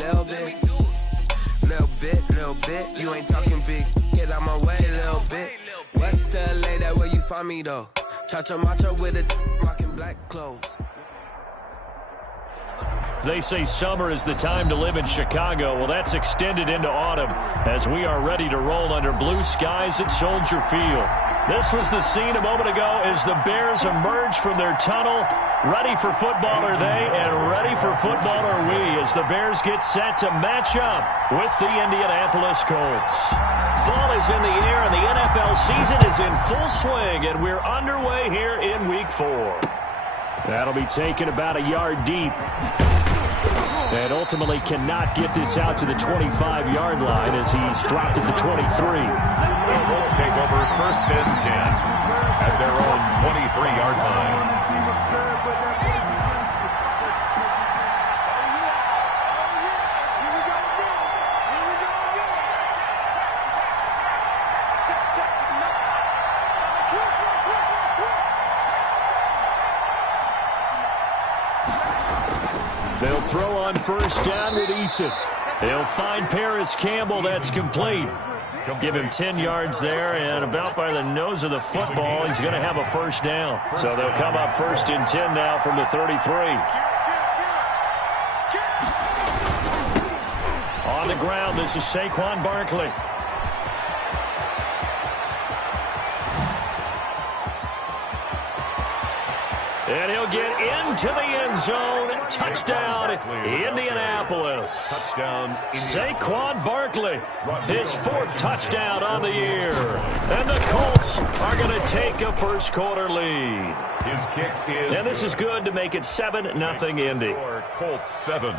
little bit. Little bit. You ain't talking big. Get out my way, little bit. West LA, that where you find me though. Cha-cha macha with a rockin' black clothes. They say summer is the time to live in Chicago. Well, that's extended into autumn as we are ready to roll under blue skies at Soldier Field. This was the scene a moment ago as the Bears emerge from their tunnel. Ready for football are they, and ready for football are we as the Bears get set to match up with the Indianapolis Colts. Fall is in the air and the NFL season is in full swing, and we're underway here in Week 4. That'll be taken about a yard deep. And ultimately cannot get this out to the 25-yard line as he's dropped at the 23. The Colts take over 1st and 10 at their own 23-yard line. They'll throw on 1st down with Eason. They'll find Paris Campbell. That's complete. Give him 10 yards there, and about by the nose of the football, he's going to have a 1st down. So they'll come up 1st and 10 now from the 33. On the ground, this is Saquon Barkley. And he'll get into the end zone. Touchdown, Indianapolis. Touchdown, Saquon Barkley, his 4th touchdown on the year. And the Colts are going to take a first-quarter lead. His kick is and this is good to make it 7-0 Indy. Colts 7,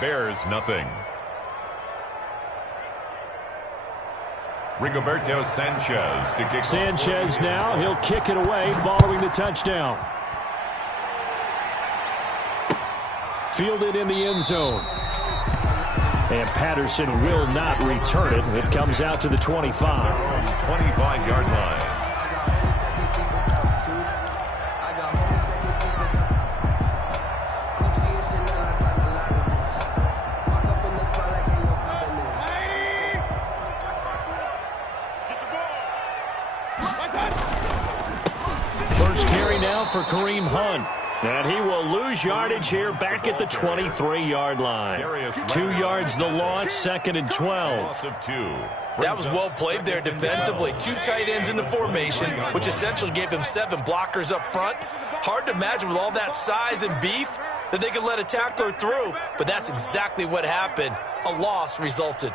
Bears nothing. Rigoberto Sanchez to kick. Sanchez now, he'll kick it away following the touchdown. Fielded in the end zone. And Patterson will not return it. It comes out to the 25. 25-yard line. First carry now for Kareem Hunt. And he will lose yardage here back at the 23-yard line. 2 yards the loss, 2nd and 12. That was well played there defensively. 2 tight ends in the formation, which essentially gave them 7 blockers up front. Hard to imagine with all that size and beef that they could let a tackler through, but that's exactly what happened. A loss resulted.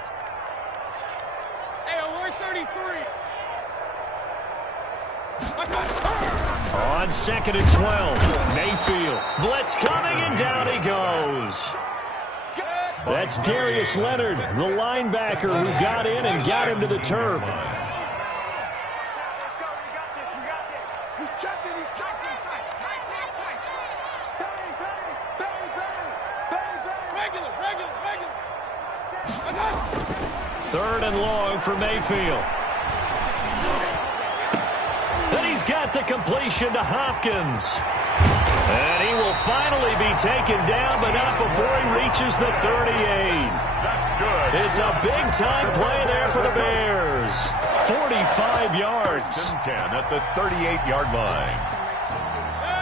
Hey, alert 33. On 2nd and 12, Mayfield. Blitz coming, and down he goes. That's Darius Leonard, the linebacker who got in and got him to the turf. He's checking. 3rd and long for Mayfield. And he's got the completion to Hopkins. And he will finally be taken down, but not before he reaches the 38. That's good. It's a big-time play there for the Bears. 45 yards. 10 at the 38-yard line.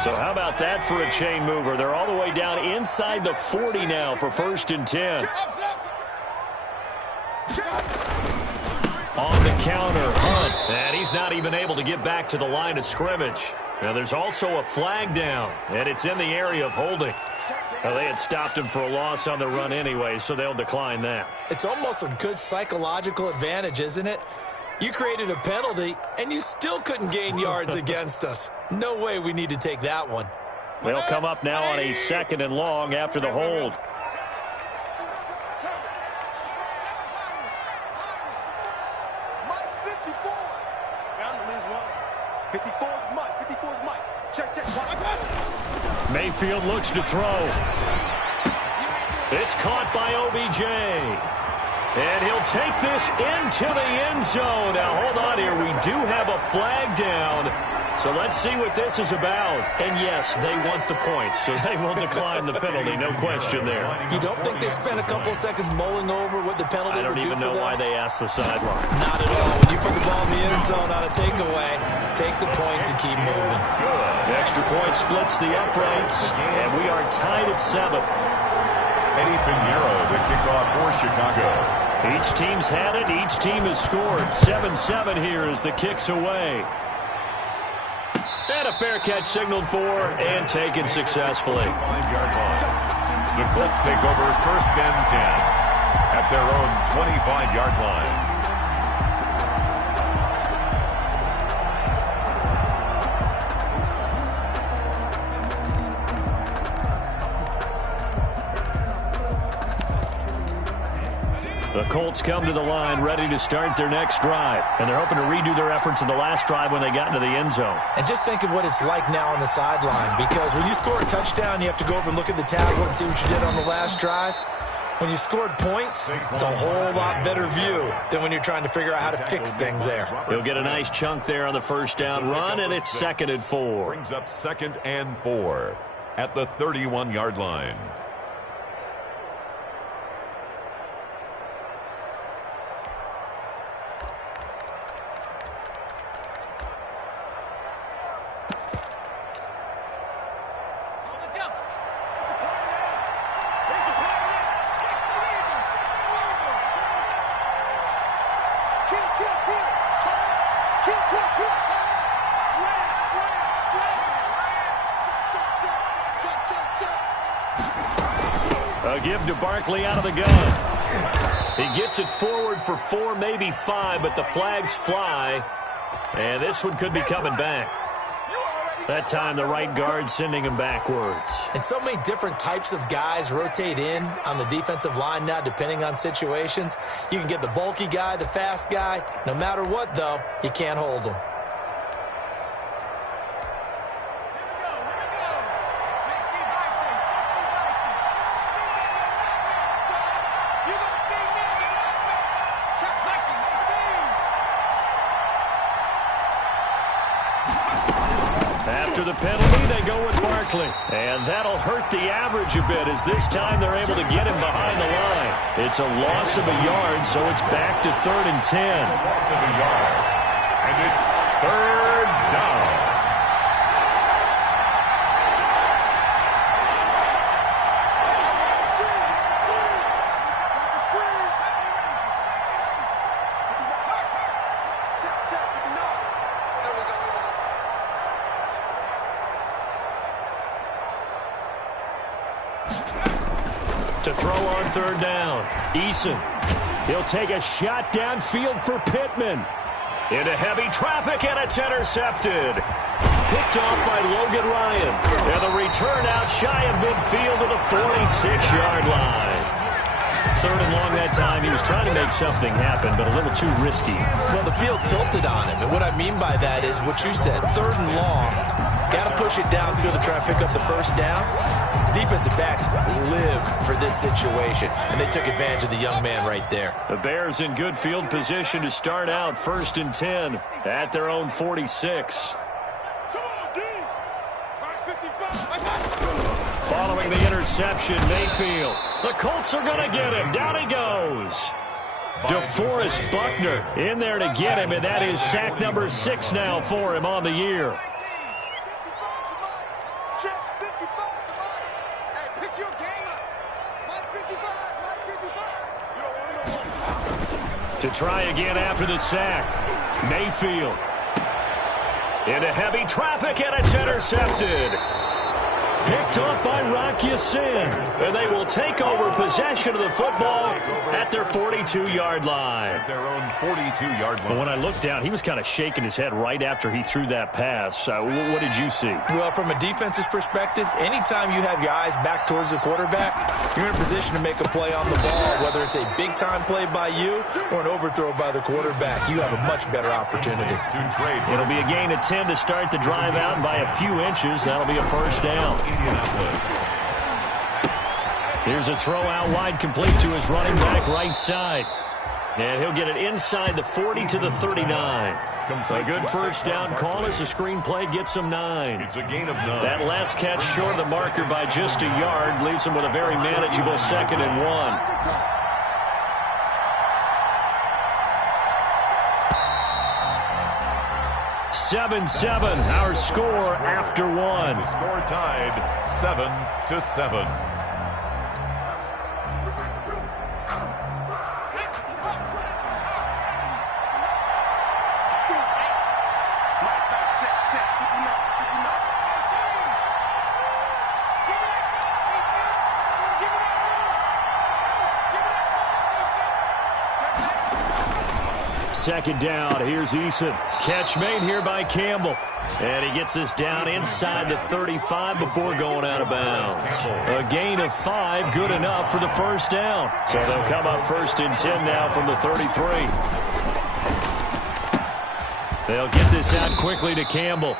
So how about that for a chain mover? They're all the way down inside the 40 now for 1st and 10. On the counter, Hunt, and he's not even able to get back to the line of scrimmage. Now there's also a flag down, and it's in the area of holding. Now, they had stopped him for a loss on the run anyway, so they'll decline that. It's almost a good psychological advantage, isn't it? You created a penalty, and you still couldn't gain yards against us. No way we need to take that one. They'll come up now on a 2nd and long after the hold. Mayfield looks to throw. It's caught by OBJ. And he'll take this into the end zone. Now, hold on here. We do have a flag down. So let's see what this is about. And yes, they want the points, so they will decline the penalty. No question there. You don't think they spent a couple of seconds mulling over what the penalty would do for them? I don't even know why they asked the sideline. Not at all. When you put the ball in the end zone on a takeaway, take the points and keep moving. The extra point splits the uprights, and we are tied at 7. Eddie Pinheiro, the kickoff for Chicago. Each team's had it. Each team has scored. 7-7 here as the kick's away. And a fair catch signaled for and taken successfully. 5-yard line. The Colts take over 1st and 10 at their own 25-yard line. The Colts come to the line ready to start their next drive. And they're hoping to redo their efforts in the last drive when they got into the end zone. And just think of what it's like now on the sideline. Because when you score a touchdown, you have to go over and look at the tablet and see what you did on the last drive. When you scored points, it's a whole lot better view than when you're trying to figure out how to fix things there. He'll get a nice chunk there on the first down run, and it's 2nd and 4. Brings up 2nd and 4 at the 31-yard line. A give to Barkley out of the gun. He gets it forward for 4, maybe 5, but the flags fly. And this one could be coming back. That time the right guard sending him backwards. And so many different types of guys rotate in on the defensive line now depending on situations. You can get the bulky guy, the fast guy. No matter what, though, you can't hold them. After the penalty, they go with Barkley. And that'll hurt the average a bit as this time they're able to get him behind the line. It's a loss of a yard, so it's back to 3rd and 10. Loss of a yard. And it's 3rd down. To throw on 3rd down, Eason. He'll take a shot downfield for Pittman. Into heavy traffic, and it's intercepted. Picked off by Logan Ryan. And the return out shy of midfield to the 46-yard line. 3rd and long that time. He was trying to make something happen, but a little too risky. Well, the field tilted on him. And what I mean by that is what you said, 3rd and long. Got to push it downfield to try and pick up the first down. Defensive backs live for this situation, and they took advantage of the young man right there. The Bears in good field position to start out 1st and 10 at their own 46. Following the interception, Mayfield. The Colts are going to get him. Down he goes. DeForest Buckner in there to get him, and that is sack number 6 now for him on the year. To try again after the sack. Mayfield. Into heavy traffic, and it's intercepted. Picked off by Rocky Sin. And they will take over possession of the football at their 42-yard line. At their own 42-yard line. When I looked down, he was kind of shaking his head right after he threw that pass. What did you see? Well, from a defense's perspective, anytime you have your eyes back towards the quarterback, you're in a position to make a play on the ball, whether it's a big-time play by you or an overthrow by the quarterback. You have a much better opportunity. It'll be a gain of 10 to start the drive out, and by a few inches, that'll be a first down. Here's a throw out wide, complete to his running back right side. And he'll get it inside the 40 to the 39. A good first down call as the screenplay gets him 9. It's a gain of 9. That last catch short of the marker by just a yard leaves him with a very manageable 2nd and 1. (7-7) our score after 1. The score tied 7-7. Second down, here's Eason. Catch made here by Campbell. And he gets this down inside the 35 before going out of bounds. A gain of 5, good enough for the first down. So they'll come up 1st and 10 now from the 33. They'll get this out quickly to Campbell.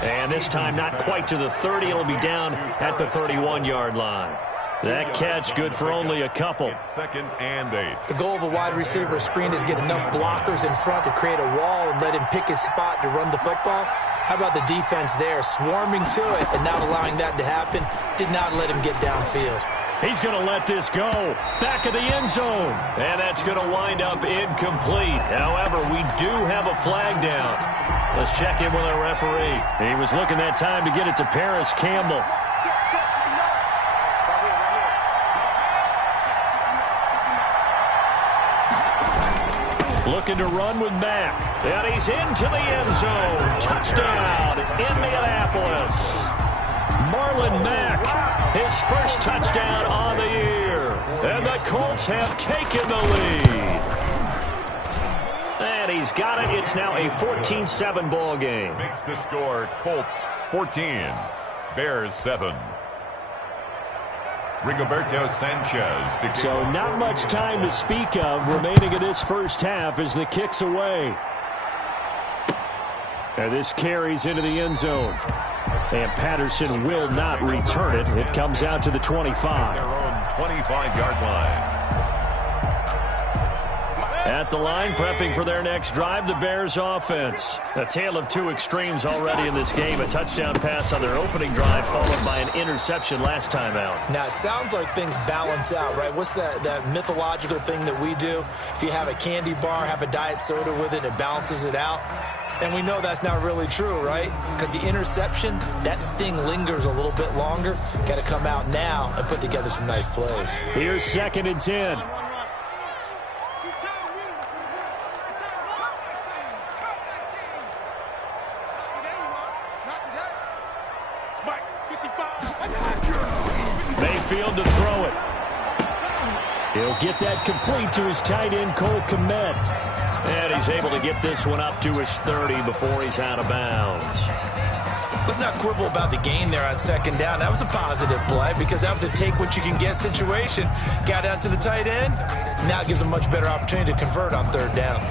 And this time not quite to the 30. It'll be down at the 31-yard line. That catch good for only a couple. It's 2nd and 8. The goal of a wide receiver screen is get enough blockers in front to create a wall and let him pick his spot to run the football. How about the defense there, swarming to it and not allowing that to happen? Did not let him get downfield. He's going to let this go. Back of the end zone. And that's going to wind up incomplete. However, we do have a flag down. Let's check in with our referee. He was looking that time to get it to Paris Campbell. Looking to run with Mack. And he's into the end zone. Touchdown, Indianapolis. Marlon Mack, his first touchdown on the year. And the Colts have taken the lead. And he's got it. It's now a 14-7 ball game. Makes the score Colts 14, Bears 7. Rigoberto Sanchez. So not much time to speak of remaining in this first half as the kick's away. And this carries into the end zone. And Patterson will not return it. It comes out to the 25. Their own 25-yard line. At the line, prepping for their next drive, the Bears offense. A tale of two extremes already in this game. A touchdown pass on their opening drive, followed by an interception last time out. Now, it sounds like things balance out, right? What's that mythological thing that we do? If you have a candy bar, have a diet soda with it, it balances it out. And we know that's not really true, right? Because the interception, that sting lingers a little bit longer. Got to come out now and put together some nice plays. Here's 2nd and 10. Mayfield to throw it. He'll get that complete to his tight end, Cole Kmet. And he's able to get this one up to his 30 before he's out of bounds. Let's not quibble about the gain there on 2nd down. That was a positive play because that was a take-what-you-can-get situation. Got out to the tight end. Now it gives a much better opportunity to convert on 3rd down.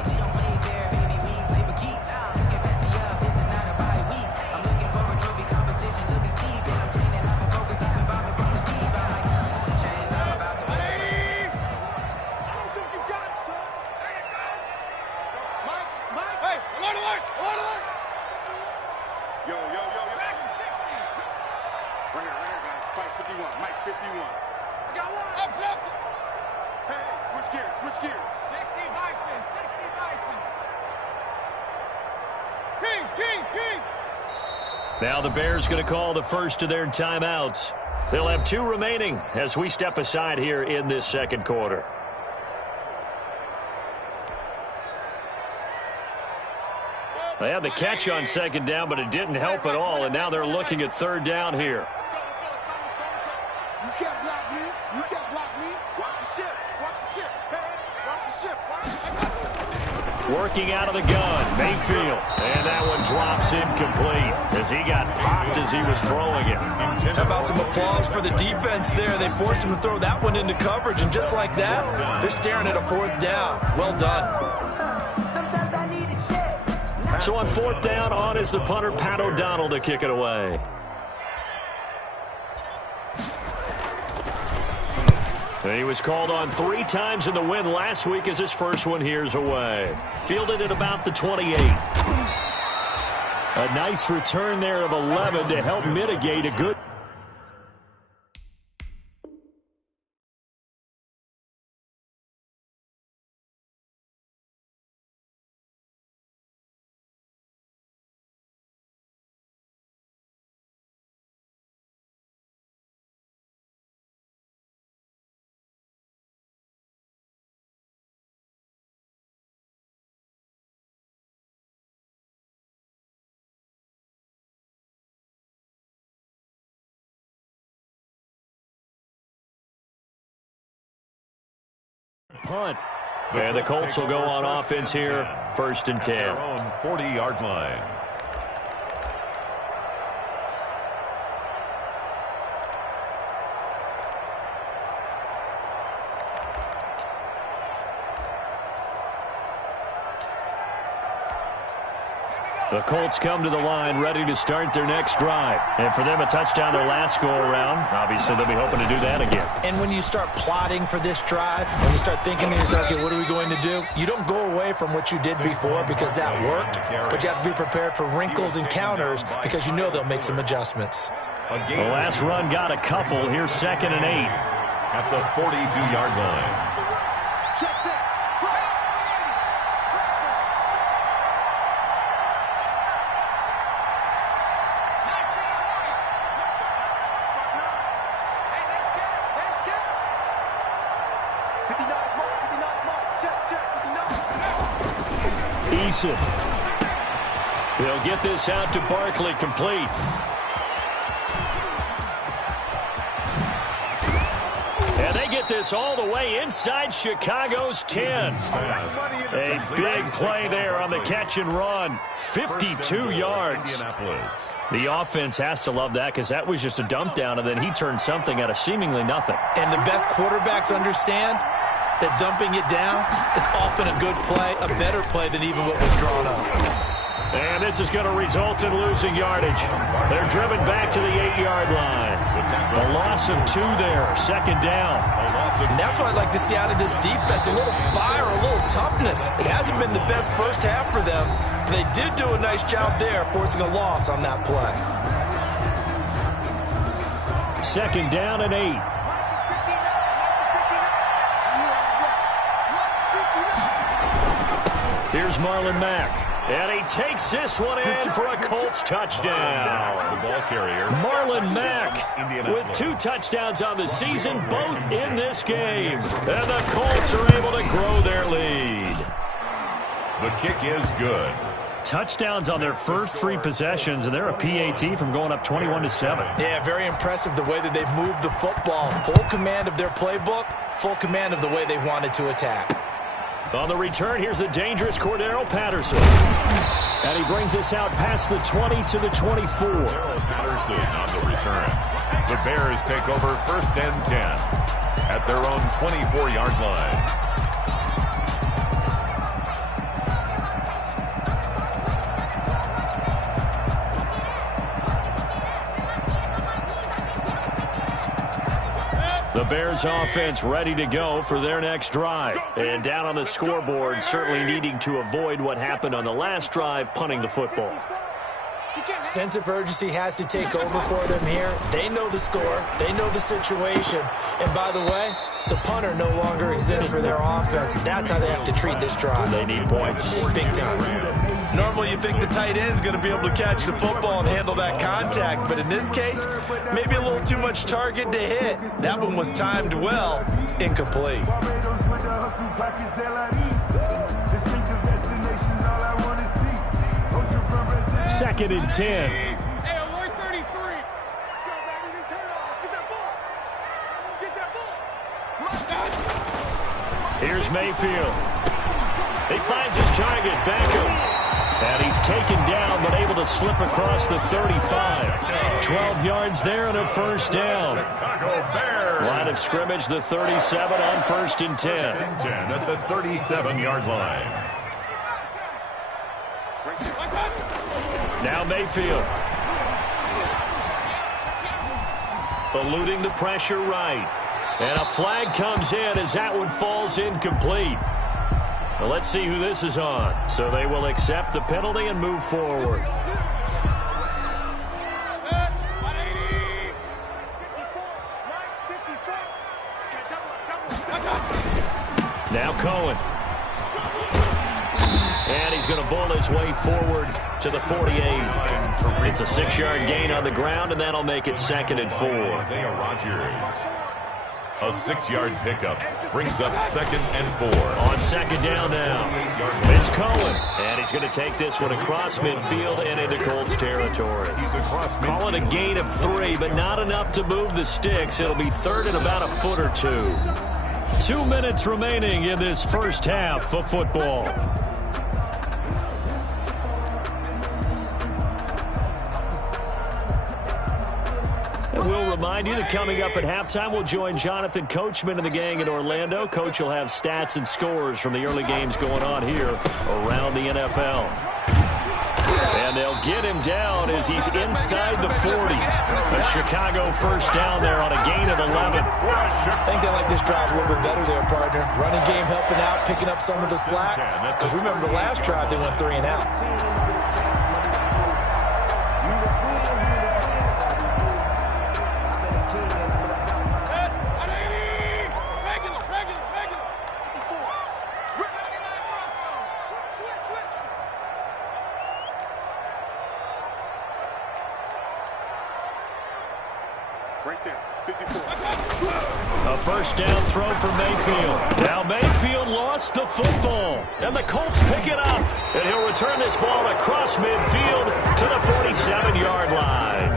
Now the Bears going to call the first of their timeouts. They'll have 2 remaining as we step aside here in this 2nd quarter. They had the catch on 2nd down, but it didn't help at all, and now they're looking at 3rd down here. You can't block me. You can't block me. Watch the ship. Watch the ship. Hey, watch the ship. Watch the ship. Working out of the gun, Mayfield. And that one drops incomplete as he got popped as he was throwing it. How about some applause for the defense there? They forced him to throw that one into coverage, and just like that, they're staring at a 4th down. Well done. So on 4th down, on is the punter, Pat O'Donnell, to kick it away. He was called on 3 times in the win last week as his first one here's away. Fielded at about the 28. A nice return there of 11 to help mitigate a good... punt. And the Colts will go on offense here, 1st and 10. Their own 40-yard line. The Colts come to the line ready to start their next drive. And for them, a touchdown their last go-around. Obviously, they'll be hoping to do that again. And when you start plotting for this drive, when you start thinking to yourself, okay, what are we going to do? You don't go away from what you did before because that worked, but you have to be prepared for wrinkles and counters because you know they'll make some adjustments. The last run got a couple. Here's 2nd and 8. At the 42-yard line. They'll get this out to Barkley, complete. And they get this all the way inside Chicago's 10. A big play there on the catch and run. 52 yards. The offense has to love that because that was just a dump down, and then he turned something out of seemingly nothing. And the best quarterbacks understand that dumping it down is often a good play, a better play than even what was drawn up. And this is going to result in losing yardage. They're driven back to the 8-yard line. A loss of 2 there, 2nd down. And that's what I'd like to see out of this defense, a little fire, a little toughness. It hasn't been the best first half for them, but they did do a nice job there, forcing a loss on that play. 2nd down and 8. Here's Marlon Mack. And he takes this one in for a Colts touchdown. The ball carrier, Marlon Mack with 2 touchdowns on the season, both in this game. And the Colts are able to grow their lead. The kick is good. Touchdowns on their first 3 possessions, and they're a PAT from going up 21-7. Yeah, very impressive the way that they've moved the football. Full command of their playbook, full command of the way they wanted to attack. On the return, here's the dangerous Cordero Patterson. And he brings us out past the 20 to the 24. Cordero Patterson on the return. The Bears take over 1st and 10 at their own 24-yard line. The Bears offense ready to go for their next drive. And down on the scoreboard, certainly needing to avoid what happened on the last drive, punting the football. Sense of urgency has to take over for them here. They know the score. They know the situation. And by the way, the punter no longer exists for their offense. That's how they have to treat this drive. They need points. Big time. Normally you think the tight end's going to be able to catch the football and handle that contact. But in this case, maybe a little too much target to hit. That one was timed well. Incomplete. 2nd and 10. Hey, alert 33. Get that ball. Get that ball. Here's Mayfield. He finds his target, Beckham. And he's taken down, but able to slip across the 35. 12 yards there and a 1st down. Line of scrimmage, the 37 on 1st and 10. At the 37-yard line. Now Mayfield. Eluding the pressure right. And a flag comes in as that one falls incomplete. Well, let's see who this is on. So they will accept the penalty and move forward. Now Cohen. And he's going to bull his way forward to the 48. It's a 6-yard gain on the ground, and that'll make it 2nd and 4. A 6-yard pickup brings up 2nd and 4. On 2nd down now, it's Cohen. And he's going to take this one across midfield and into Colts territory. Call it a gain of 3, but not enough to move the sticks. It'll be 3rd and about a foot or 2. 2 minutes remaining in this first half of football. We'll remind you that coming up at halftime, we'll join Jonathan Coachman and the gang in Orlando. Coach will have stats and scores from the early games going on here around the NFL. And they'll get him down as he's inside the 40. A Chicago first down there on a gain of 11. I think they like this drive a little bit better there, partner. Running game helping out, picking up some of the slack. Because remember, the last drive, they went 3 and out. A first down throw for Mayfield. Now Mayfield lost the football, and the Colts pick it up. And he'll return this ball across midfield to the 47-yard line.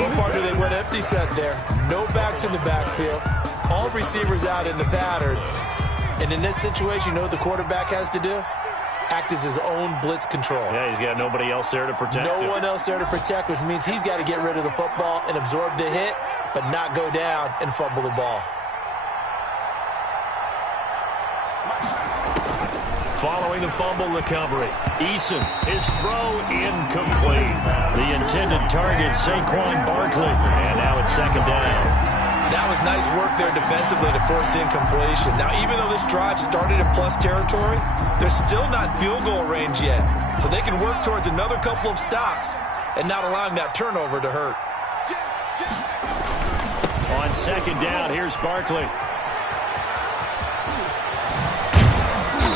Well, partner, they went empty set there. No backs in the backfield. All receivers out in the pattern. And in this situation, you know what the quarterback has to do? Act as his own blitz control. Yeah, he's got nobody else there to protect him. No one else there to protect, which means he's got to get rid of the football and absorb the hit, but not go down and fumble the ball. Following the fumble recovery, Eason, his throw incomplete. The intended target, Saquon Barkley. And now it's 2nd down. That was nice work there defensively to force incompletion. Now, even though this drive started in plus territory, they're still not field goal range yet. So they can work towards another couple of stops and not allowing that turnover to hurt. On 2nd down, here's Barkley.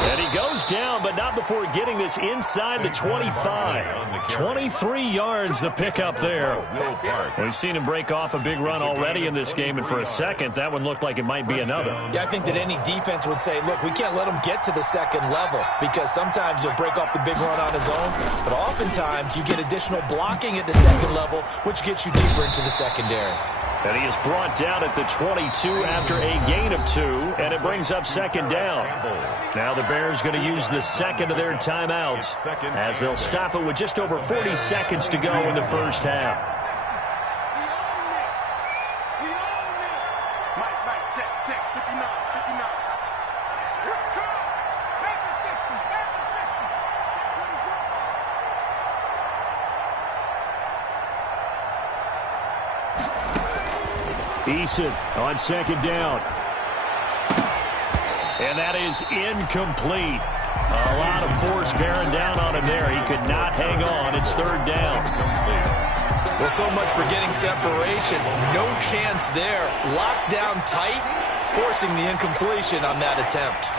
And he goes down, but not before getting this inside the 25. 23 yards the pickup there. We've seen him break off a big run already in this game, and for a second, that one looked like it might be another. Yeah, I think that any defense would say, look, we can't let him get to the 2nd level, because sometimes he'll break off the big run on his own, but oftentimes you get additional blocking at the 2nd level, which gets you deeper into the secondary. And he is brought down at the 22 after a gain of 2, and it brings up 2nd down. Now the Bears going to use the 2nd of their timeouts as they'll stop it with just over 40 seconds to go in the first half. Check, 59. Eason on 2nd down. And that is incomplete. A lot of force bearing down on him there. He could not hang on. It's 3rd down. Well, so much for getting separation. No chance there. Locked down tight, forcing the incompletion on that attempt.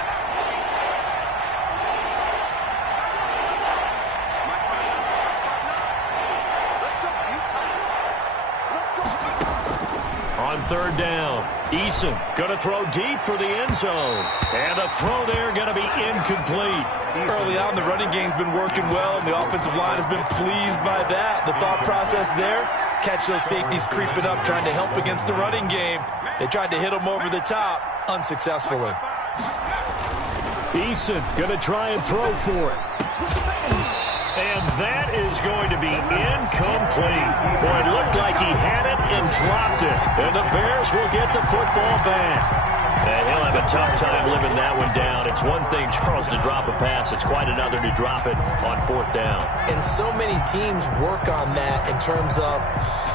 On 3rd down, Eason going to throw deep for the end zone. And the throw there going to be incomplete. Early on, the running game's been working well, and the offensive line has been pleased by that. The thought process there, catch those safeties creeping up, trying to help against the running game. They tried to hit them over the top, unsuccessfully. Eason going to try and throw for it. And that is going to be incomplete. Boy, it looked like he had it and dropped it. And the Bears will get the football back. And he'll have a tough time living that one down. It's one thing, Charles, to drop a pass. It's quite another to drop it on 4th down. And so many teams work on that in terms of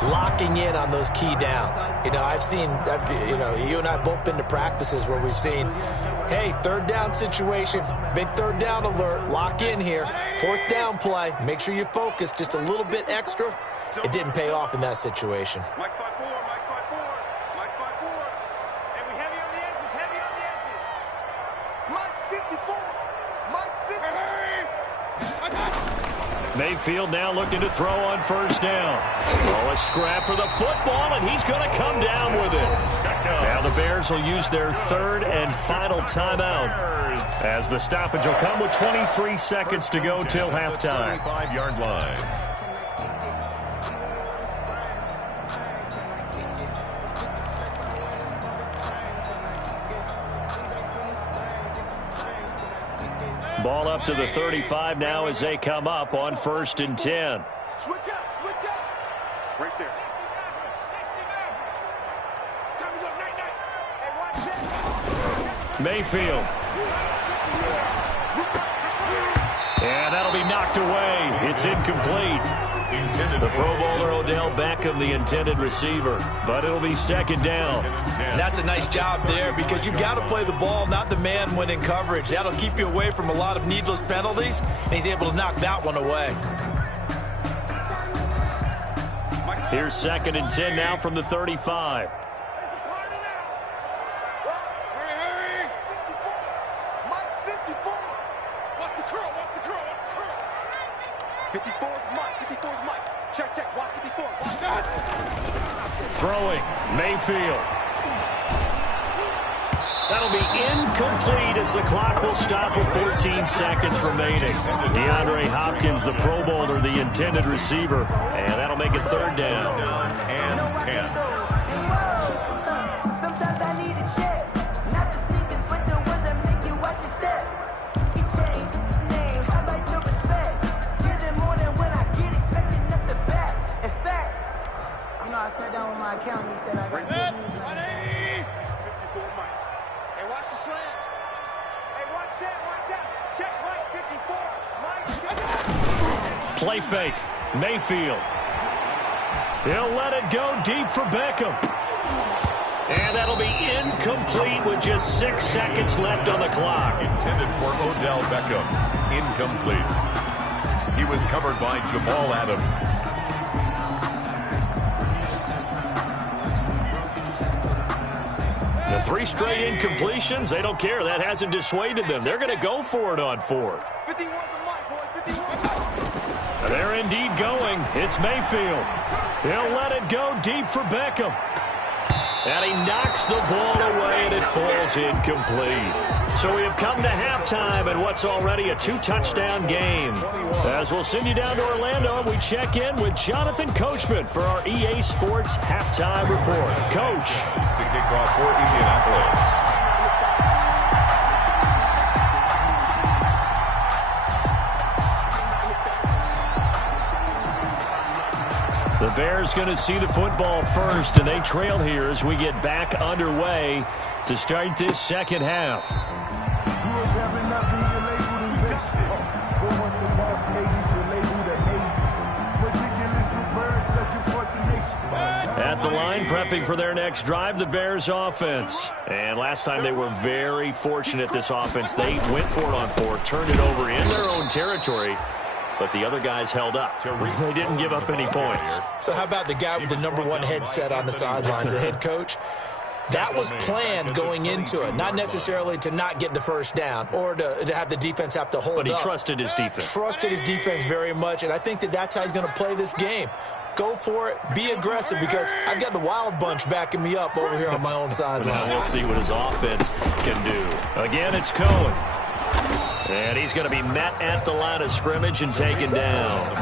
locking in on those key downs. You know, you and I have both been to practices where we've seen, hey, 3rd down situation, big 3rd down alert, lock in here. 4th down play, make sure you focus just a little bit extra. It didn't pay off in that situation. Mike 5-4, Mike 5-4, Mike 5-4. And we heavy on the edges, heavy on the edges. Mike 54, Mike 50. Mayfield now looking to throw on 1st down. Oh, a scrap for the football, and he's going to come down with it. Now the Bears will use their 3rd and final timeout as the stoppage will come with 23 seconds to go till halftime. 5-yard line. Ball up to the 35 now as they come up on 1st and 10. Switch up, switch up. Right there. Time to go, night, night. Hey, watch that. Mayfield. And that'll be knocked away. It's incomplete. The Pro Bowler Odell Beckham, the intended receiver. But it'll be 2nd down. That's a nice job there because you've got to play the ball, not the man when in coverage. That'll keep you away from a lot of needless penalties, and he's able to knock that one away. Here's 2nd and 10 now from the 35. Hurry. 54. Mike 54. Watch the curl, watch the curl, watch the curl. 54 is Mike, 54 is Mike. Check, watch 54. Watch that. Throwing, Mayfield. That'll be incomplete as the clock will stop with 14 seconds remaining. DeAndre Hopkins, the Pro Bowler, the intended receiver, and that'll make it 3rd down. And 10. Sometimes I need a check. Not the sneakers, but the ones that make you watch your step. He changed name, I like your respect. Give it more than when I get expecting up the back. In fact, you know, I sat down with my accountant, he said I got good news. 54 Mike. Hey, watch the slant. Hey, watch that. Check Mike 54. Mike. Play fake, Mayfield. He'll let it go deep for Beckham. And that'll be incomplete with just 6 seconds left on the clock. Intended for Odell Beckham. Incomplete. He was covered by Jamal Adams. The 3 straight incompletions, they don't care. That hasn't dissuaded them. They're going to go for it on 4th. 51 for Mike, boys. 51. They're indeed going. It's Mayfield. He'll let it go deep for Beckham. And he knocks the ball away, and it falls incomplete. So we have come to halftime in what's already a 2-touchdown game. As we'll send you down to Orlando, and we check in with Jonathan Coachman for our EA Sports Halftime Report. Coach. To kick off for Indianapolis. The Bears going to see the football first, and they trail here as we get back underway to start this 2nd half. At the line, prepping for their next drive, the Bears offense. And last time they were very fortunate, this offense. They went for it on 4th, turned it over in their own territory. But the other guys held up. They didn't give up any points. So how about the guy with the #1 headset on the sidelines, the head coach? That was planned going into it, not necessarily to not get the 1st down or to have the defense have to hold up. But he trusted his defense. Trusted his defense very much, and I think that's how he's going to play this game. Go for it. Be aggressive because I've got the Wild Bunch backing me up over here on my own sideline. We'll see what his offense can do. Again, it's Cohen. And he's going to be met at the line of scrimmage and taken down.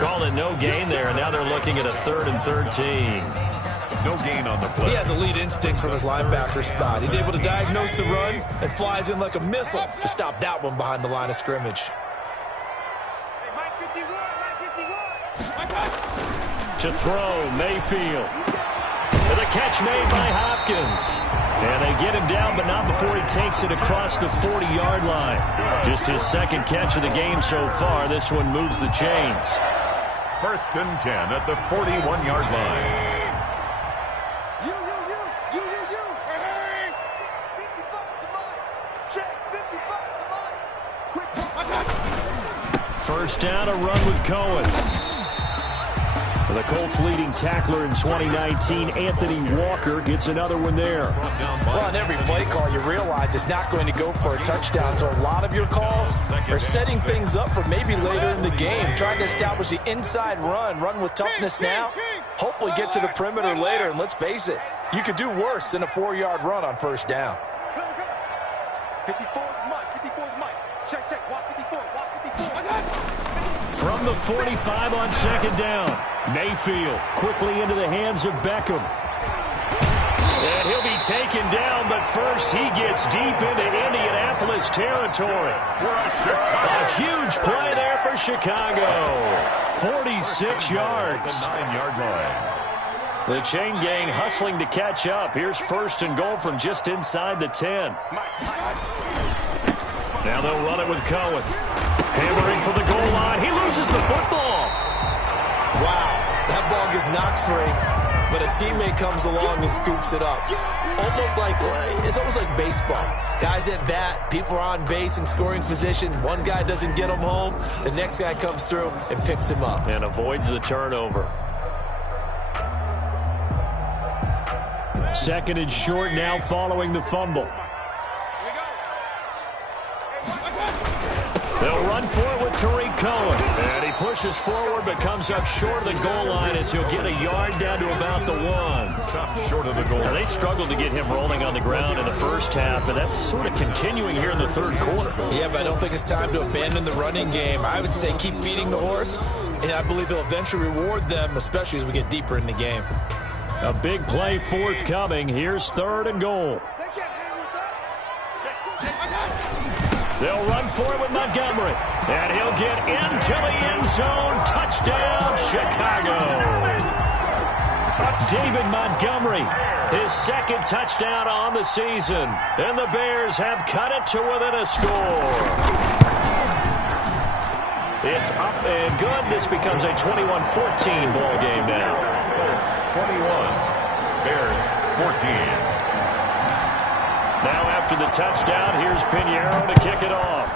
Calling no gain there, and now they're looking at a 3rd and 13. No gain on the play. He has elite instincts from his linebacker spot. He's able to diagnose the run and flies in like a missile to stop that one behind the line of scrimmage. Hey, Mike 51, Mike 51. To throw, Mayfield. And the catch made by Hopkins. And they get him down, but not before he takes it across the 40-yard line. Just his second catch of the game so far. This one moves the chains. 1st and 10 at the 41-yard line. You. 55 to mine. Check, 55 to mine. Quick. 1st down, a run with Cohen. The Colts' leading tackler in 2019, Anthony Walker, gets another one there. Well, on every play call, you realize it's not going to go for a touchdown. So a lot of your calls are setting things up for maybe later in the game, trying to establish the inside run with toughness now, hopefully get to the perimeter later. And let's face it, you could do worse than a 4-yard run on 1st down. 54 is Mike. 54 is Mike. Check. Watch 54. Watch 54. From the 45 on 2nd down, Mayfield quickly into the hands of Beckham. And he'll be taken down, but first he gets deep into Indianapolis territory. A huge play there for Chicago. 46 yards. The 9-yard line. The chain gang hustling to catch up. Here's 1st and goal from just inside the 10. Now they'll run it with Cohen. Hammering for the goal line. He loses the football. Wow, that ball gets knocked free, but a teammate comes along and scoops it up. It's almost like baseball. Guys at bat, people are on base in scoring position. One guy doesn't get him home. The next guy comes through and picks him up. And avoids the turnover. 2nd and short now following the fumble. They'll run for it with Tariq Cohen. And he pushes forward but comes up short of the goal line as he'll get a yard down to about the 1. Stop short of the goal. Now, they struggled to get him rolling on the ground in the 1st half, and that's sort of continuing here in the 3rd quarter. Yeah, but I don't think it's time to abandon the running game. I would say keep feeding the horse, and I believe he'll eventually reward them, especially as we get deeper in the game. A big play forthcoming. Here's 3rd and goal. They'll run for it with Montgomery. And he'll get into the end zone. Touchdown, Chicago. David Montgomery, his 2nd touchdown on the season. And the Bears have cut it to within a score. It's up and good. This becomes a 21-14 ball game now. Colts 21, Bears 14. Now after the touchdown, here's Pinheiro to kick it off.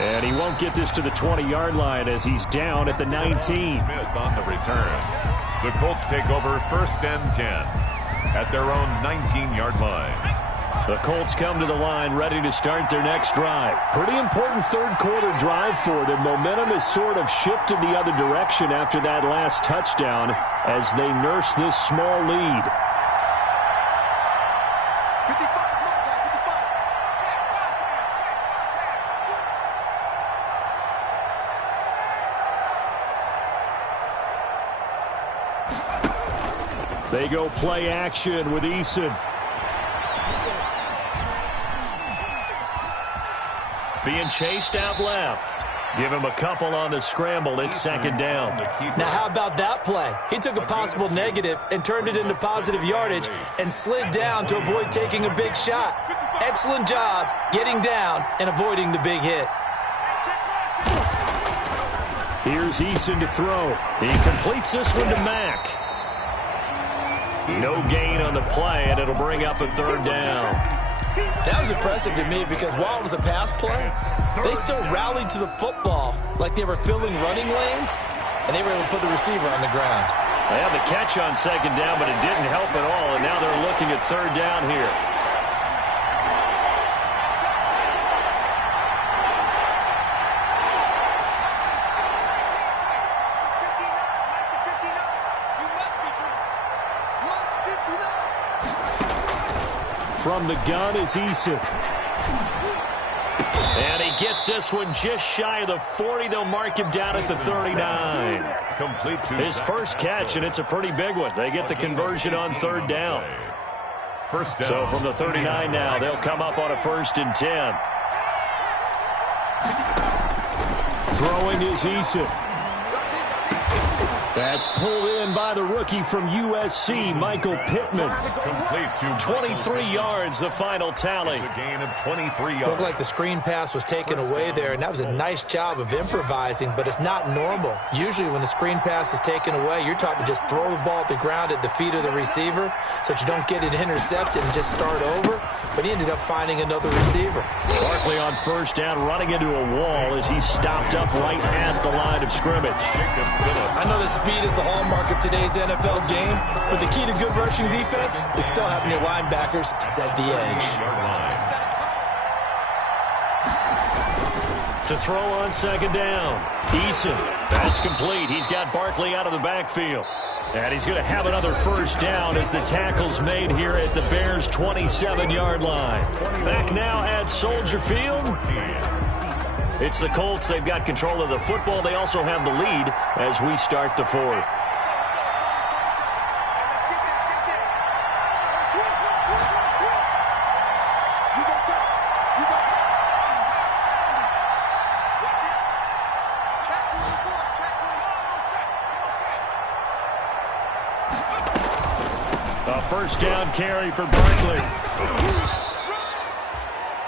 And he won't get this to the 20-yard line as he's down at the 19. Smith on the return. The Colts take over 1st and 10 at their own 19-yard line. The Colts come to the line ready to start their next drive. Pretty important 3rd quarter drive for them. Momentum has sort of shifted the other direction after that last touchdown as they nurse this small lead. 55 is Mike. 55. They go play action with Eason. Being chased out left. Give him a couple on the scramble. It's 2nd down. Now, how about that play? He took a possible negative and turned it into positive yardage and slid down to avoid taking a big shot. Excellent job getting down and avoiding the big hit. Here's Eason to throw. He completes this one to Mack. No gain on the play, and it'll bring up a 3rd down. That was impressive to me because while it was a pass play, they still rallied to the football like they were filling running lanes, and they were able to put the receiver on the ground. They had the catch on 2nd down, but it didn't help at all, and now they're looking at 3rd down here. From the gun is Eason. And he gets this one just shy of the 40. They'll mark him down at the 39. Complete to his first catch, and it's a pretty big one. They get the conversion on 3rd down. 1st down. So from the 39 now, they'll come up on a 1st and 10. Throwing is Eason. That's pulled in by the rookie from USC, Michael Pittman. Complete to 23 yards, the final tally. It's a gain of 23 yards. Looked like the screen pass was taken away there, and that was a nice job of improvising, but it's not normal. Usually when the screen pass is taken away, you're taught to just throw the ball at the ground at the feet of the receiver so that you don't get it intercepted and just start over, but he ended up finding another receiver. Barkley on first down, running into a wall as he stopped up right at the line of scrimmage. I know the speed is the hallmark of today's NFL game, but the key to good rushing defense is still having your linebackers set the edge. To throw on second down, Eason. That's complete. He's got Barkley out of the backfield. And he's going to have another first down as the tackle's made here at the Bears' 27-yard line. Back now at Soldier Field. It's the Colts. They've got control of the football. They also have the lead as we start the fourth. A first down carry for Barkley.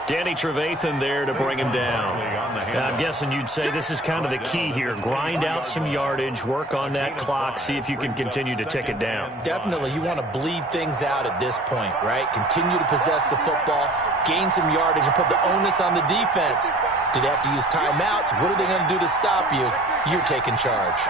Danny Trevathan there to bring him down. Now, I'm guessing you'd say this is kind of the key here. Grind out some yardage, work on that clock, see if you can continue to tick it down. Definitely, you want to bleed things out at this point, right? Continue to possess the football, gain some yardage, and put the onus on the defense. Do they have to use timeouts? What are they going to do to stop you? You're taking charge.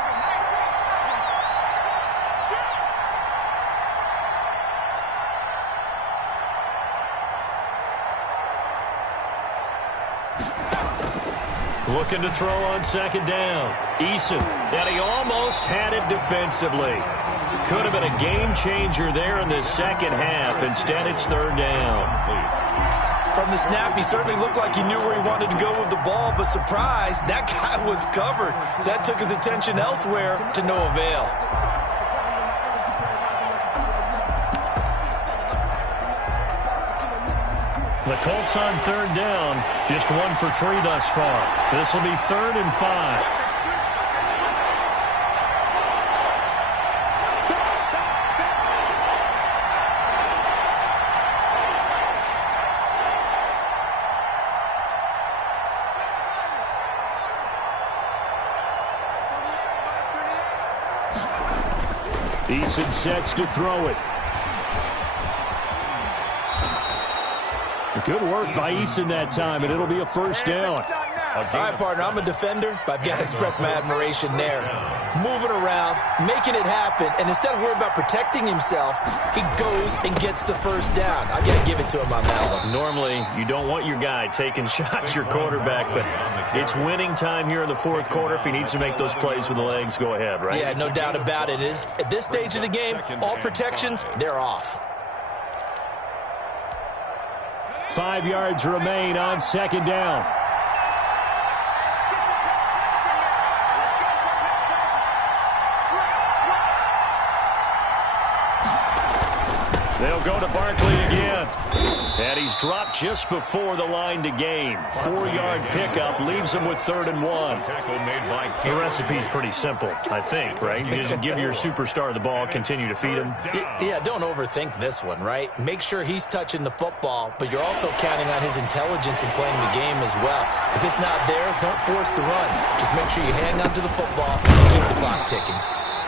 Looking to throw on second down. Eason, and he almost had it defensively. Could have been a game changer there in the second half. Instead, it's third down. From the snap, he certainly looked like he knew where he wanted to go with the ball, but surprise, that guy was covered. So that took his attention elsewhere to no avail. The Colts on third down, just 1 for 3 thus far. This will be 3rd and 5. Eason sets to throw it. Good work by Eason that time, and it'll be a first down. All right, partner, I'm a defender, but I've got to express my admiration there. Moving around, making it happen, and instead of worrying about protecting himself, he goes and gets the first down. I've got to give it to him on that one. Normally, you don't want your guy taking shots, your quarterback, but it's winning time here in the fourth quarter. If he needs to make those plays with the legs, go ahead, right? Yeah, no doubt about it. At this stage of the game, all protections, they're off. 5 yards remain on second down. They'll go to Barkley again. And he's dropped just before the line to gain. 4-yard pickup leaves him with 3rd and 1. The recipe's pretty simple, I think, right? You just give your superstar the ball, continue to feed him. Yeah, don't overthink this one, right? Make sure he's touching the football, but you're also counting on his intelligence in playing the game as well. If it's not there, don't force the run. Just make sure you hang on to the football and keep the clock ticking.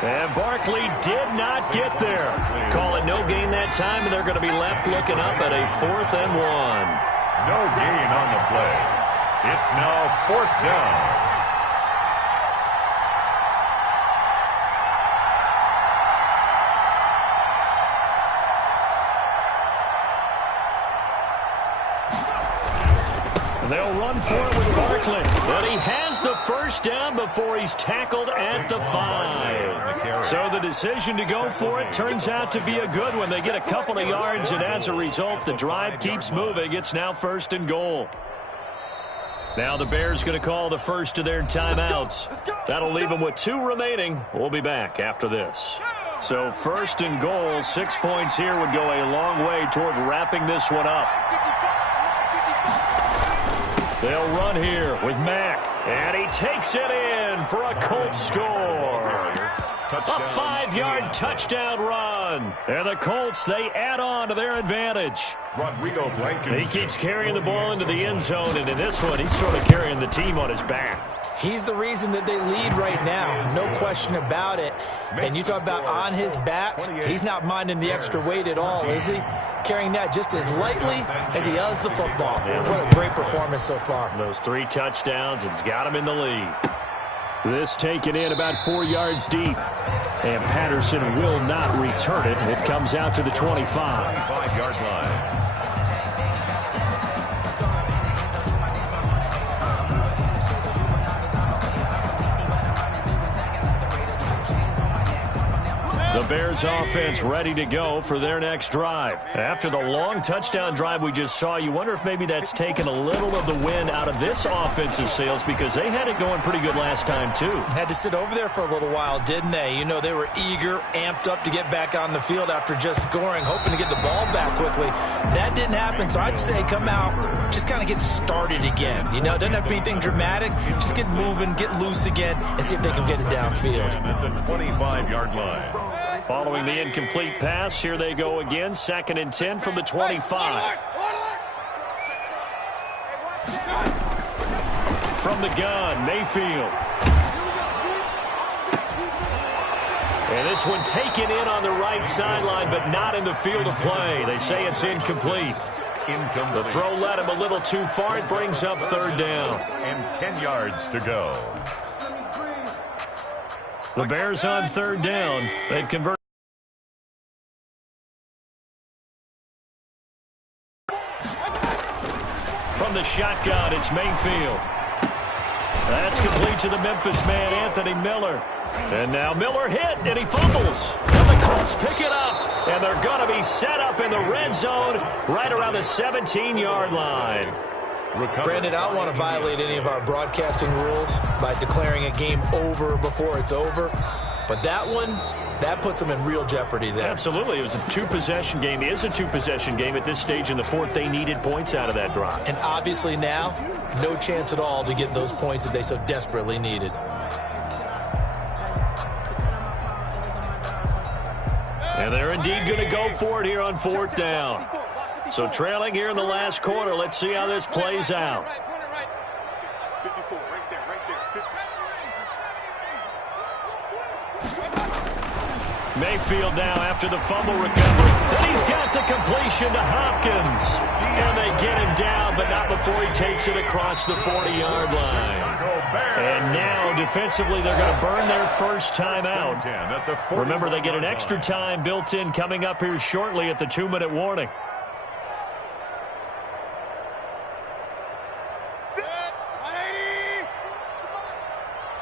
And Barkley did not get there. Call it no gain that time, and they're going to be left looking up at a 4th and 1. No gain on the play. It's now 4th down. They'll run for it with Barkley. But he has the first down before he's tackled at the 5. So the decision to go for it turns out to be a good one. They get a couple of yards, and as a result, the drive keeps moving. It's now 1st and goal. Now the Bears going to call the first of their timeouts. That'll leave them with 2 remaining. We'll be back after this. So 1st and goal, 6 points here would go a long way toward wrapping this one up. They'll run here with Mack, and he takes it in for a Colts score. Touchdown, a 5-yard touchdown run. And the Colts, they add on to their advantage. Rodrigo Blankenship. He keeps carrying the ball into the end zone, and in this one, he's sort of carrying the team on his back. He's the reason that they lead right now. No question about it. And you talk about on his back, he's not minding the extra weight at all, is he? Carrying that just as lightly as he does the football. What a great performance so far. Those 3 touchdowns, it's got him in the lead. This taken in about 4 yards deep. And Patterson will not return it. It comes out to the 25. 25-yard line. The Bears offense ready to go for their next drive. After the long touchdown drive we just saw, you wonder if maybe that's taken a little of the wind out of this offense's sails, because they had it going pretty good last time too. Had to sit over there for a little while, didn't they? You know, they were eager, amped up to get back on the field after just scoring, hoping to get the ball back quickly. That didn't happen, so I'd say come out, just kind of get started again. You know, it doesn't have to be anything dramatic. Just get moving, get loose again, and see if they can get it downfield. At the 25-yard line. Following the incomplete pass, here they go again. 2nd and 10 from the 25. From the gun, Mayfield. And this one taken in on the right sideline, but not in the field of play. They say it's incomplete. The throw led him a little too far. It brings up 3rd down. And 10 yards to go. The Bears on 3rd down. They've converted. From the shotgun, it's Mayfield. That's complete to the Memphis man, Anthony Miller. And now Miller hit, and he fumbles. And the Colts pick it up, and they're going to be set up in the red zone right around the 17-yard line. Brandon, I don't want to violate any of our broadcasting rules by declaring a game over before it's over. But that one, that puts them in real jeopardy there. Absolutely. It was a 2-possession game. It is a 2-possession game at this stage in the 4th. They needed points out of that drive. And obviously now, no chance at all to get those points that they so desperately needed. And they're indeed going to go for it here on 4th down. So trailing here in the last quarter. Let's see how this plays out. 54, right there, right there. 50. Mayfield now after the fumble recovery. Then he's got the completion to Hopkins. And they get him down, but not before he takes it across the 40-yard line. And now, defensively, they're going to burn their first time out. Remember, they get an extra time built in coming up here shortly at the 2-minute warning.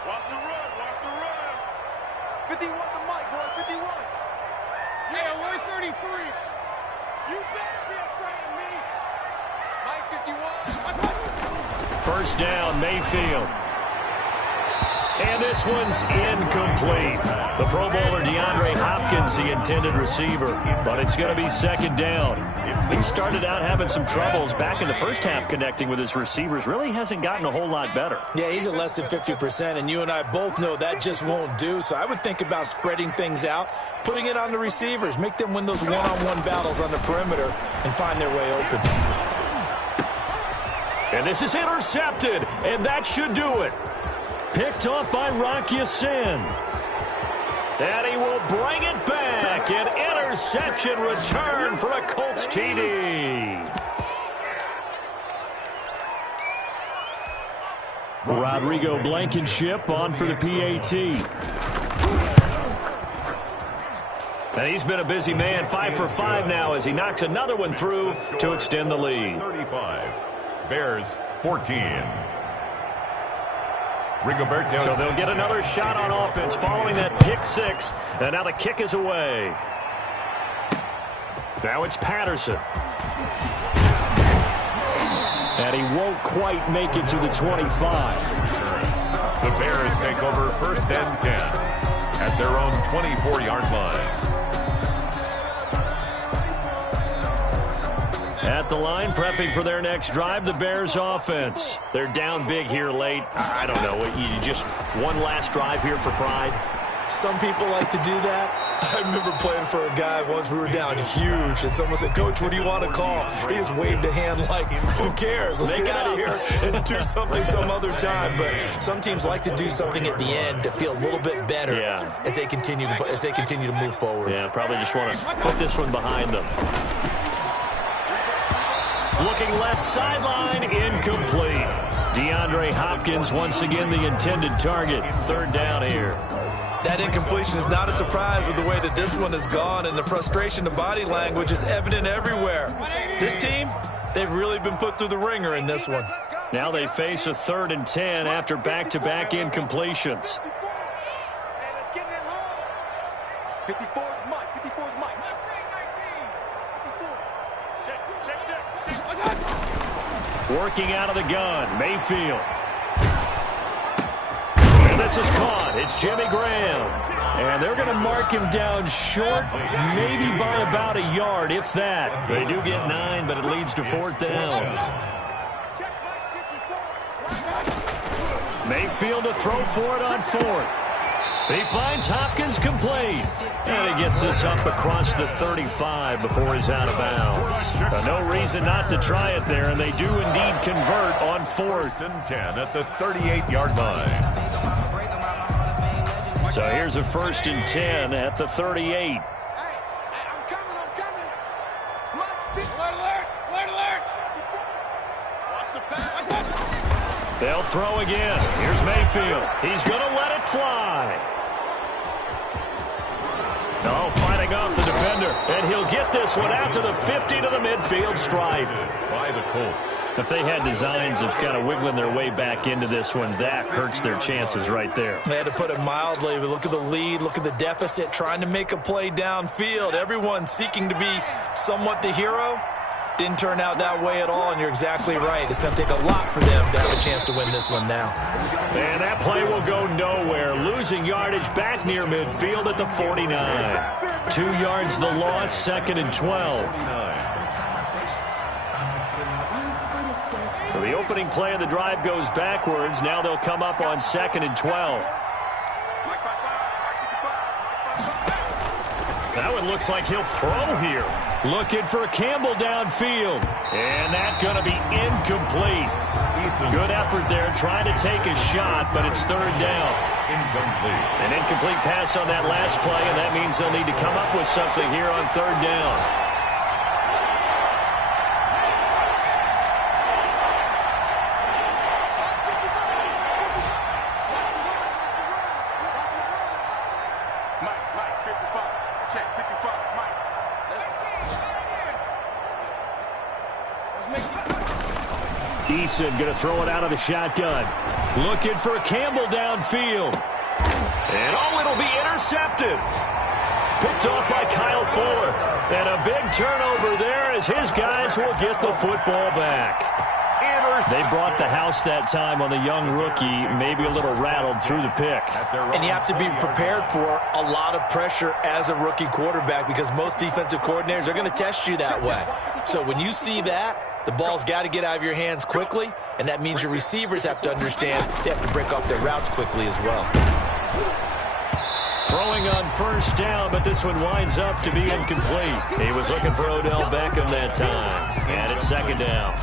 Watch the run, watch the run. 51 to Mike, boy, 51. Yeah, we're 33. You better be afraid of me. Mike 51. First down, Mayfield. And this one's incomplete. The Pro Bowler DeAndre Hopkins, the intended receiver. But it's going to be 2nd down. He started out having some troubles back in the first half connecting with his receivers. Really hasn't gotten a whole lot better. Yeah, he's at less than 50%, and you and I both know that just won't do. So I would think about spreading things out, putting it on the receivers, make them win those one-on-one battles on the perimeter and find their way open. And this is intercepted, and that should do it. Picked off by Rocky Sin. And he will bring it back. An interception return for a Colts TD. Rodrigo Blankenship on for the PAT. And he's been a busy man, 5 for 5 now as he knocks another one through to extend the lead. 35. Bears 14. So they'll get another shot on offense following that pick 6. And now the kick is away. Now it's Patterson. And he won't quite make it to the 25. The Bears take over 1st and 10 at their own 24-yard line. At the line, prepping for their next drive, the Bears offense. They're down big here late. I don't know. You just one last drive here for pride? Some people like to do that. I remember playing for a guy once. We were down huge, and someone said, "Coach, what do you want to call?" He just waved a hand like, "Who cares? Let's get out of here and do something some other time." But some teams like to do something at the end to feel a little bit better as they continue to move forward. Yeah, probably just want to put this one behind them. Looking left sideline, incomplete. DeAndre Hopkins once again the intended target. Third down here. That incompletion is not a surprise with the way that this one has gone, and the frustration, the body language is evident everywhere. This team, they've really been put through the ringer in this one. Now they face a 3rd and 10 after back-to-back incompletions. 54 is Mike. 54 is Mike. 54. Working out of the gun, Mayfield. And this is caught. It's Jimmy Graham. And they're going to mark him down short, maybe by about a yard, if that. They do get 9, but it leads to 4th down. Mayfield to throw for it on 4th. He finds Hopkins complete. And he gets this up across the 35 before he's out of bounds. No reason not to try it there, and they do indeed convert on 4th and 10 at the 38-yard line. So here's a 1st and 10 at the 38. Hey, I'm coming. Alert. Watch the pass. They'll throw again. Here's Mayfield. He's going to let it fly. Oh, fighting off the defender. And he'll get this one out to the 50 to the midfield stripe. By the Colts. If they had designs of kind of wiggling their way back into this one, that hurts their chances right there. They had to put it mildly, but look at the lead, look at the deficit, trying to make a play downfield. Everyone seeking to be somewhat the hero. Didn't turn out that way at all, and you're exactly right. It's going to take a lot for them to have a chance to win this one now. And that play will go nowhere. Losing yardage back near midfield at the 49. 2 yards the loss, 2nd and 12. So the opening play of the drive goes backwards. Now they'll come up on 2nd and 12. That one looks like he'll throw here. Looking for Campbell downfield. And that's going to be incomplete. Good effort there, trying to take a shot, but it's 3rd down. Incomplete. An incomplete pass on that last play, and that means they'll need to come up with something here on 3rd down. Mike, 55. Check, 55. Mike. Let's make it. Eason going to throw it out of the shotgun. Looking for Campbell downfield. And it'll be intercepted. Picked off by Kyle Fuller. And a big turnover there as his guys will get the football back. They brought the house that time on the young rookie, maybe a little rattled through the pick. And you have to be prepared for a lot of pressure as a rookie quarterback because most defensive coordinators are going to test you that way. So when you see that, the ball's got to get out of your hands quickly, and that means your receivers have to understand they have to break off their routes quickly as well. Throwing on 1st down, but this one winds up to be incomplete. He was looking for Odell Beckham that time, and it's 2nd down.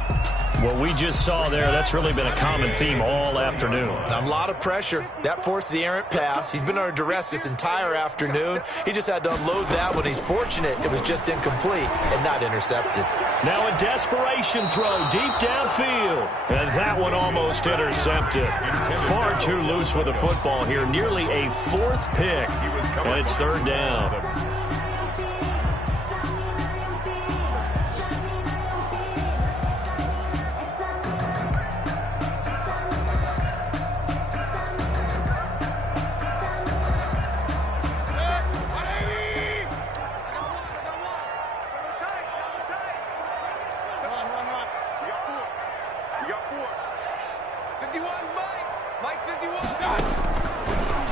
What we just saw there, that's really been a common theme all afternoon. A lot of pressure. That forced the errant pass. He's been under duress this entire afternoon. He just had to unload that one. He's fortunate it was just incomplete and not intercepted. Now a desperation throw deep downfield. And that one almost intercepted. Far too loose with the football here. Nearly a 4th pick. And it's 3rd down.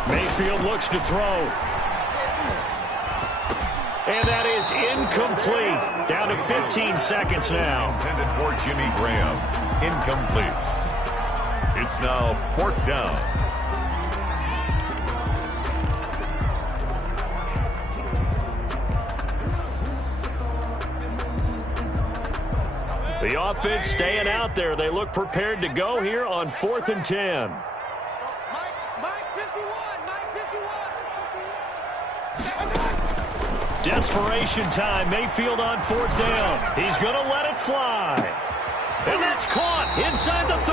Mayfield looks to throw. And that is incomplete. Down to 15 seconds now. Intended for Jimmy Graham. Incomplete. It's now 4th down. The offense staying out there. They look prepared to go here on 4th and 10. Desperation time. Mayfield on 4th down. He's going to let it fly. And that's caught inside the 30.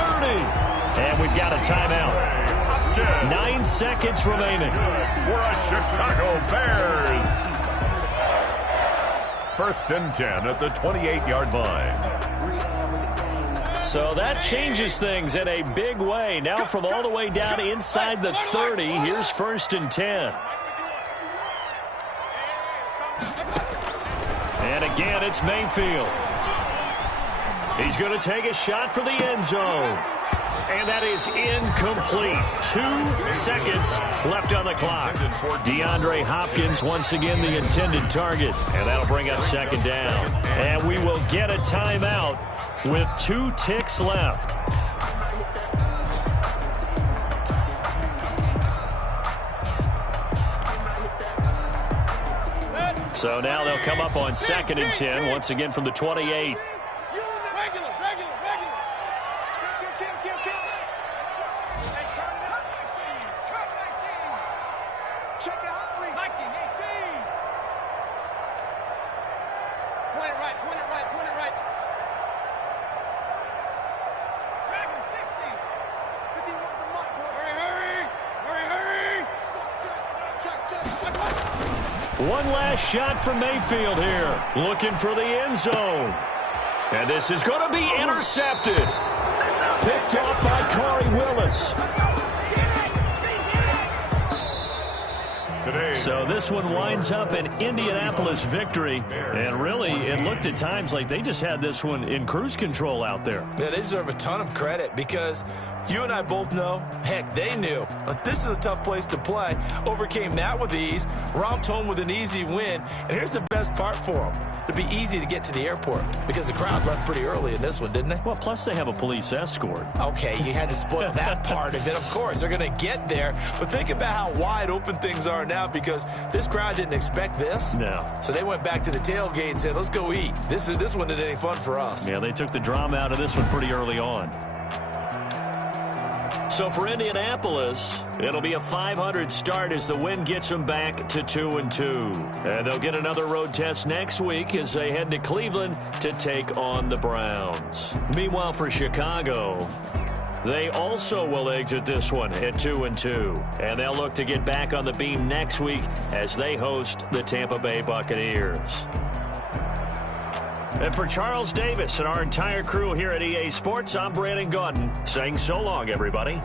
And we've got a timeout. 9 seconds remaining. For a Chicago Bears. 1st and 10 at the 28-yard line. So that changes things in a big way. Now from all the way down inside the 30, here's 1st and 10. And again, it's Mayfield. He's going to take a shot for the end zone. And that is incomplete. 2 seconds left on the clock. DeAndre Hopkins, once again, the intended target. And that'll bring up 2nd down. And we will get a timeout with 2 ticks left. So now they'll come up on 2nd and 10, once again from the 28. One last shot for Mayfield here, looking for the end zone. And this is going to be intercepted. Picked off by Corey Willis. So this one winds up an Indianapolis victory. And really, it looked at times like they just had this one in cruise control out there. Yeah, they deserve a ton of credit because you and I both know, heck, they knew. This is a tough place to play. Overcame that with ease. Romped home with an easy win. And here's the best part for them. It'd be easy to get to the airport because the crowd left pretty early in this one, didn't they? Well, plus they have a police escort. Okay, you had to spoil that part of it. Of course, they're going to get there. But think about how wide open things are now because this crowd didn't expect this. No. So they went back to the tailgate and said, let's go eat. This one isn't any fun for us. Yeah, they took the drama out of this one pretty early on. So for Indianapolis, it'll be a .500 start as the win gets them back to 2-2. And they'll get another road test next week as they head to Cleveland to take on the Browns. Meanwhile, for Chicago, they also will exit this one at 2-2. And they'll look to get back on the beam next week as they host the Tampa Bay Buccaneers. And for Charles Davis and our entire crew here at EA Sports, I'm Brandon Gaudin saying so long, everybody.